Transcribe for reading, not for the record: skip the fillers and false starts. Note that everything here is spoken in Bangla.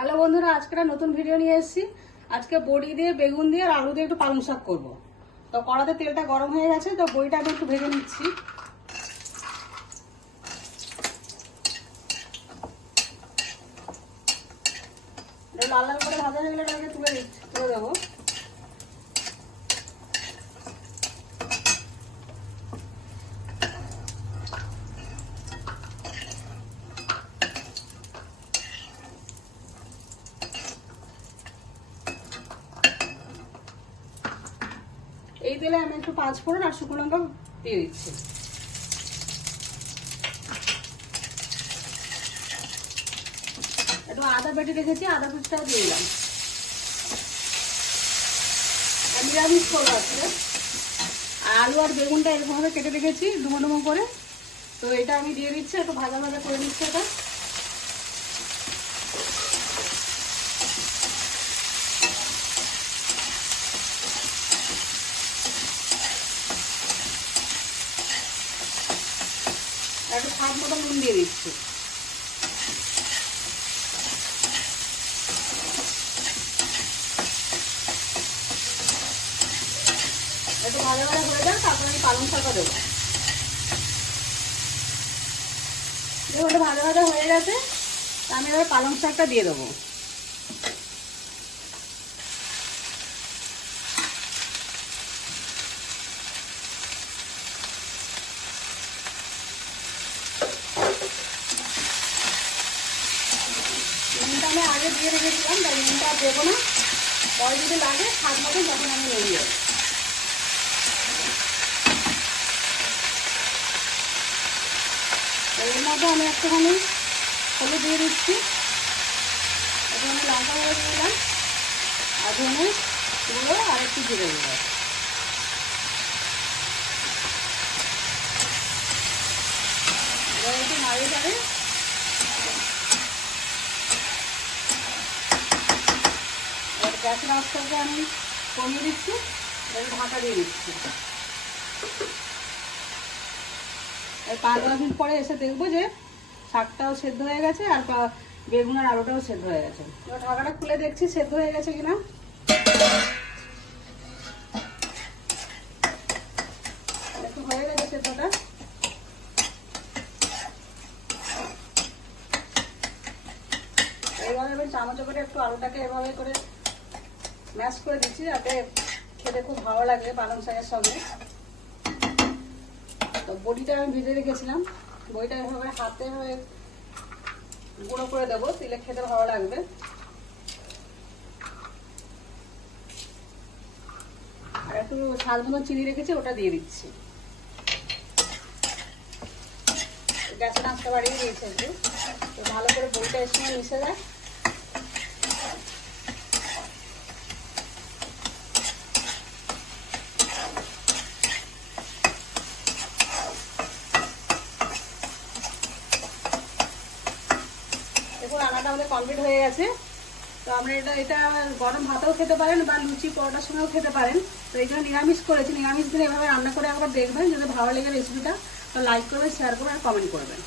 হ্যালো বন্ধুরা, আজকে একটা নতুন ভিডিও নিয়ে এসেছি। আজকে বড়ি দিয়ে, বেগুন দিয়ে আর আলু দিয়ে একটু পালং শাক করবো। তো কড়াতে তেলটা গরম হয়ে গেছে, তো বড়িটা আমি একটু ভেজে নিচ্ছি। লাল লাল করে ভাজা হয়ে গেলে এটাকে তুলে দেবো। এই তেলে আমি একটু 5 ফোড়ন আর শুকনো লঙ্কা দিয়ে দিচ্ছি। একটু আদা বেটে রেখেছি, আদা কুচিটাও দিয়ে দিলাম। নিরামিষ করবো আজকে। আর আলু আর বেগুনটা এরকমভাবে কেটে রেখেছি ডুমো ডুমো করে, তো এটা আমি দিয়ে দিচ্ছি। একটু ভাজা ভাজা করে নিচ্ছি এটা। একটু স্বাদ মতো নুন দিয়ে দিচ্ছি। একটু ভাজা ভাজা হয়ে যাক, তারপরে আমি পালং শাকটা দেবো। দেখো ওটা ভাজা ভাজা হয়ে গেছে, আমি এবার পালং শাকটা দিয়ে দেবো। নুনটা আমি আগে দিয়ে রেখেছিলাম, তাই নুনটা আর দেবো না। পরে যদি লাগে স্বাদ মতো তখন আমি নুন দেবো। এর মধ্যে আমি একটুখানি হলুদ দিয়ে দিচ্ছি, একটুখানি লঙ্কা গুঁড়ো দিয়ে দিলাম, আর ধনে গুঁড়ো আর একটু জিরে গুঁড়ো। এবার একটু নাড়িয়ে চাড়ে গ্যাসের আঁচটাকে আমি কমিয়ে দিচ্ছি, এবার ঢাকা দিয়ে দিচ্ছি। 5-10 মিনিট পরে এসে দেখবো যে শাকটাও সেদ্ধ হয়ে গেছে আর বেগুন আর আলুটাও সেদ্ধ হয়ে গেছে। এবার ঢাকাটা খুলে দেখছি সেদ্ধ হয়ে গেছে কিনা। একটু হয়ে গেছে সেদ্ধটা। এইভাবে আমি চামচে করে একটু আলুটাকে এভাবে করে ম্যাশ করে দিচ্ছি, যাতে খেতে খুব ভালো লাগে পালং শাকের সঙ্গে। তো বড়িটা আমি ভেজে রেখেছিলাম, বড়িটা এভাবে হাতে গুঁড়ো করে দেবো, দিলে খেতে ভালো লাগবে। আর একটু স্বাদ মতো চিনি রেখেছি, ওটা দিয়ে দিচ্ছি। গ্যাসের আঁচটা বাড়িয়ে দিয়েছে একটু, তো ভালো করে বড়িটা এর সঙ্গে মিশে যায়। দেখুন রান্নাটা আমাদের কমপ্লিট হয়ে গেছে। তো আমরা এটা গরম ভাতেও খেতে পারেন বা লুচি পরোটার সঙ্গেও খেতে পারেন। তো এই জন্য নিরামিষ করেছি। নিরামিষ দিনে এভাবে রান্না করে একবার দেখবেন, যদি ভালো লেগে রেসিপিটা তো লাইক করবেন, শেয়ার করবেন আর কমেন্ট করবেন।